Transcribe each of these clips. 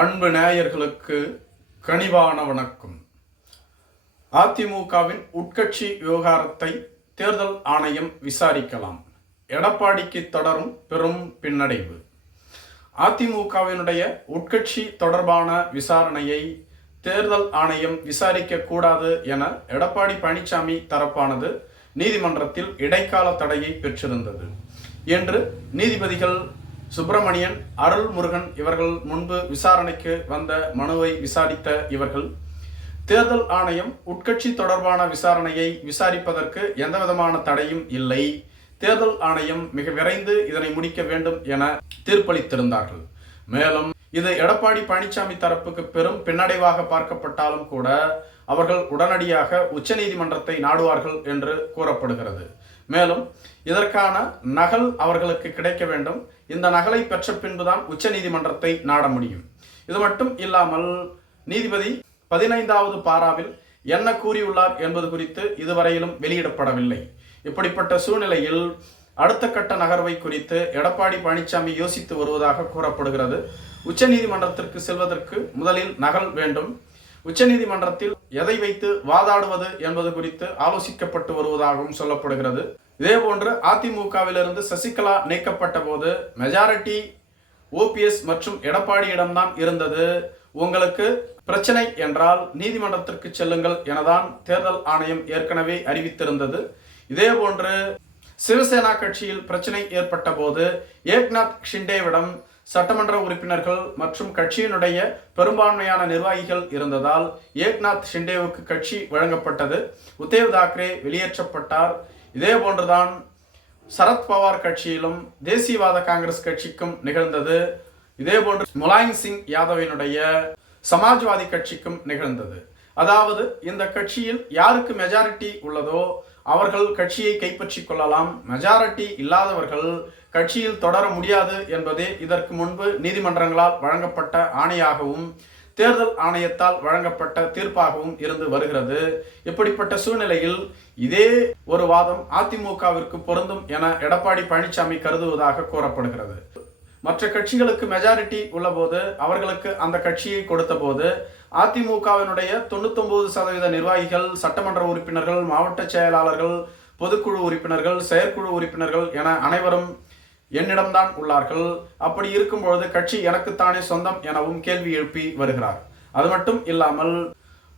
அன்பு நேயர்களுக்கு கனிவான வணக்கம். அதிமுகவின் உட்கட்சி விவகாரத்தை தேர்தல் ஆணையம் விசாரிக்கலாம். எடப்பாடிக்கு தொடரும் பெரும் பின்னடைவு. அதிமுகவினுடைய உட்கட்சி தொடர்பான விசாரணையை தேர்தல் ஆணையம் விசாரிக்க கூடாது என எடப்பாடி பழனிசாமி தரப்பானது நீதிமன்றத்தில் இடைக்கால தடையை பெற்றிருந்தது என்று நீதிபதிகள் சுப்பிரமணியன், அருள்முருகன் இவர்கள் முன்பு விசாரணைக்கு வந்த மனுவை விசாரித்த இவர்கள், தேர்தல் ஆணையம் உட்கட்சி தொடர்பான விசாரணையை விசாரிப்பதற்கு எந்தவிதமான தடையும் இல்லை, தேர்தல் ஆணையம் மிக விரைந்து இதனை முடிக்க வேண்டும் என தீர்ப்பளித்திருந்தார்கள். மேலும் இது எடப்பாடி பழனிசாமி தரப்புக்கு பெரும் பின்னடைவாக பார்க்கப்பட்டாலும் கூட அவர்கள் உடனடியாக உச்சநீதிமன்றத்தை நாடுவார்கள் என்று கூறப்படுகிறது. மேலும் இதற்கான நகல் அவர்களுக்கு கிடைக்க வேண்டும். இந்த நகலை பெற்ற பின்புதான் உச்சநீதிமன்றத்தை நாட முடியும். இது மட்டும் இல்லாமல் நீதிபதி 15வது பாராவில் என்ன கூறியுள்ளார் என்பது குறித்து இதுவரையிலும் வெளியிடப்படவில்லை. இப்படிப்பட்ட சூழ்நிலையில் அடுத்த கட்ட நகர்வை குறித்து எடப்பாடி பழனிசாமி யோசித்து வருவதாக கூறப்படுகிறது. உச்சநீதிமன்றத்திற்கு செல்வதற்கு முதலில் நகல் வேண்டும். உச்சநீதிமன்றத்தில் எதை வைத்து வாதாடுவது என்பது குறித்து ஆலோசிக்கப்பட்டு வருவதாகவும் சொல்லப்படுகிறது. இதேபோன்று அதிமுகவிலிருந்து சசிகலா நீக்கப்பட்ட போது மெஜாரிட்டி ஓபிஎஸ் மற்றும் எடப்பாடியிடம்தான் இருந்தது. உங்களுக்கு பிரச்சனை என்றால் நீதிமன்றத்திற்கு செல்லுங்கள் எனதான் தேர்தல் ஆணையம் ஏற்கனவே அறிவித்திருந்தது. இதேபோன்று சிவசேனா கட்சியில் பிரச்சனை ஏற்பட்ட போது ஏக்நாத் ஷிண்டேவிடம் சட்டமன்ற உறுப்பினர்கள் மற்றும் கட்சியினுடைய பெரும்பான்மையான நிர்வாகிகள் இருந்ததால் ஏக்நாத் ஷிண்டேவுக்கு கட்சி வழங்கப்பட்டது. உத்தவ் தாக்கரே வெளியேற்றப்பட்டார். இதே போன்றுதான் சரத்பவார் கட்சியிலும் தேசியவாத காங்கிரஸ் கட்சிக்கும் நிகழ்ந்தது. இதேபோன்று முலாயம் சிங் யாதவினுடைய சமாஜ்வாதி கட்சிக்கும் நிகழ்ந்தது. அதாவது இந்த கட்சியில் யாருக்கு மெஜாரிட்டி உள்ளதோ அவர்கள் கட்சியை கைப்பற்றிக் கொள்ளலாம், மெஜாரிட்டி இல்லாதவர்கள் கட்சியில் தொடர முடியாது என்பதே இதற்கு முன்பு நீதிமன்றங்களால் வழங்கப்பட்ட ஆணையாகவும் தேர்தல் ஆணையத்தால் வழங்கப்பட்ட தீர்ப்பாகவும் இருந்து வருகிறது. இப்படிப்பட்ட சூழ்நிலையில் இதே ஒரு வாதம் அதிமுகவிற்கு பொருந்தும் என எடப்பாடி பழனிசாமி கருதுவதாக கூறப்படுகிறது. மற்ற கட்சிகளுக்கு மெஜாரிட்டி உள்ள போது அவர்களுக்கு அந்த கட்சியை கொடுத்த போது அதிமுகவினுடைய 99% நிர்வாகிகள், சட்டமன்ற உறுப்பினர்கள், மாவட்ட செயலாளர்கள், பொதுக்குழு உறுப்பினர்கள், செயற்குழு உறுப்பினர்கள் என அனைவரும் என்னிடம்தான் உள்ளார்கள். அப்படி இருக்கும்பொழுது கட்சி எனக்குத்தானே சொந்தம் எனவும் கேள்வி எழுப்பி வருகிறார். அது மட்டும் இல்லாமல்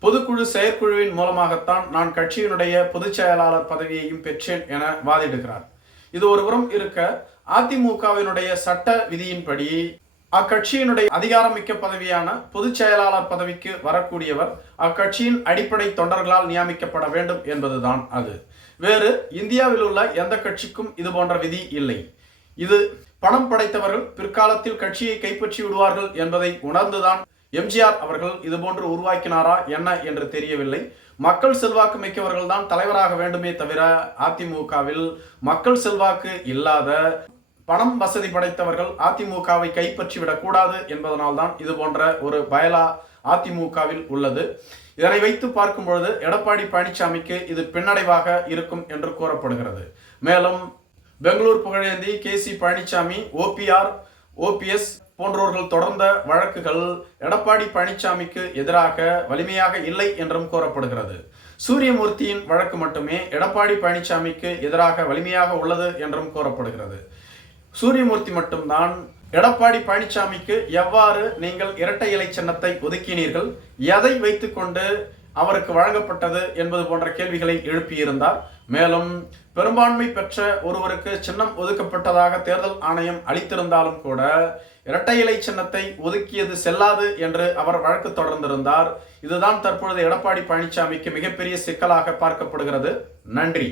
பொதுக்குழு செயற்குழுவின் மூலமாகத்தான் நான் கட்சியினுடைய பொதுச் செயலாளர் பதவியையும் பெற்றேன் என வாதிடுகிறார். இது ஒருபுறம் இருக்க, அதிமுகவினுடைய சட்ட விதியின்படி அக்கட்சியினுடைய அதிகாரமிக்க பதவியான பொதுச் செயலாளர் பதவிக்கு வரக்கூடியவர் அக்கட்சியின் அடிப்படை தொண்டர்களால் நியமிக்கப்பட வேண்டும் என்பதுதான் அது. வேறு இந்தியாவில் உள்ள எந்த கட்சிக்கும் இது போன்ற விதி இல்லை. இது பணம் படைத்தவர்கள் பிற்காலத்தில் கட்சியை கைப்பற்றி விடுவார்கள் என்பதை உணர்ந்துதான் எம்ஜிஆர் அவர்கள் இது போன்று உருவாக்கினாரா என்ன என்று தெரியவில்லை. மக்கள் செல்வாக்கு மிக்கவர்கள் தான் தலைவராக வேண்டுமே தவிர அதிமுகவில் மக்கள் செல்வாக்கு இல்லாத பணம் வசதி படைத்தவர்கள் அதிமுகவை கைப்பற்றி விடக்கூடாது என்பதனால்தான் இது போன்ற ஒரு பயலா அதிமுகவில் உள்ளது. இதனை வைத்து பார்க்கும் பொழுது எடப்பாடி பழனிசாமிக்கு இது பின்னடைவாக இருக்கும் என்று கூறப்படுகிறது. மேலும் Bangalore Pugazhendhi, KC Palaniswami, OPR, OPS போன்றவர்கள் தொடர்ந்த வழக்குகள் எடப்பாடி பழனிசாமிக்கு எதிராக வலிமையாக இல்லை என்றும் கூறப்படுகிறது. சூரியமூர்த்தியின் வழக்கு மட்டுமே எடப்பாடி பழனிசாமிக்கு எதிராக வலிமையாக உள்ளது என்றும் கூறப்படுகிறது. சூரியமூர்த்தி மட்டும்தான் எடப்பாடி பழனிசாமிக்கு எவ்வாறு நீங்கள் இரட்டை இலை சின்னத்தை ஒதுக்கினீர்கள், எதை வைத்துக்கொண்டு அவருக்கு வழங்கப்பட்டது என்பது போன்ற கேள்விகளை எழுப்பியிருந்தார். மேலும் பெரும்பான்மை பெற்ற ஒருவருக்கு சின்னம் ஒதுக்கப்பட்டதாக தேர்தல் ஆணையம் அளித்திருந்தாலும் கூட இரட்டை இலை சின்னத்தை ஒதுக்கியது செல்லாது என்று அவர் வழக்கு தொடர்ந்திருந்தார். இதுதான் தற்பொழுது எடப்பாடி பழனிசாமிக்கு மிகப்பெரிய சிக்கலாக பார்க்கப்படுகிறது. நன்றி.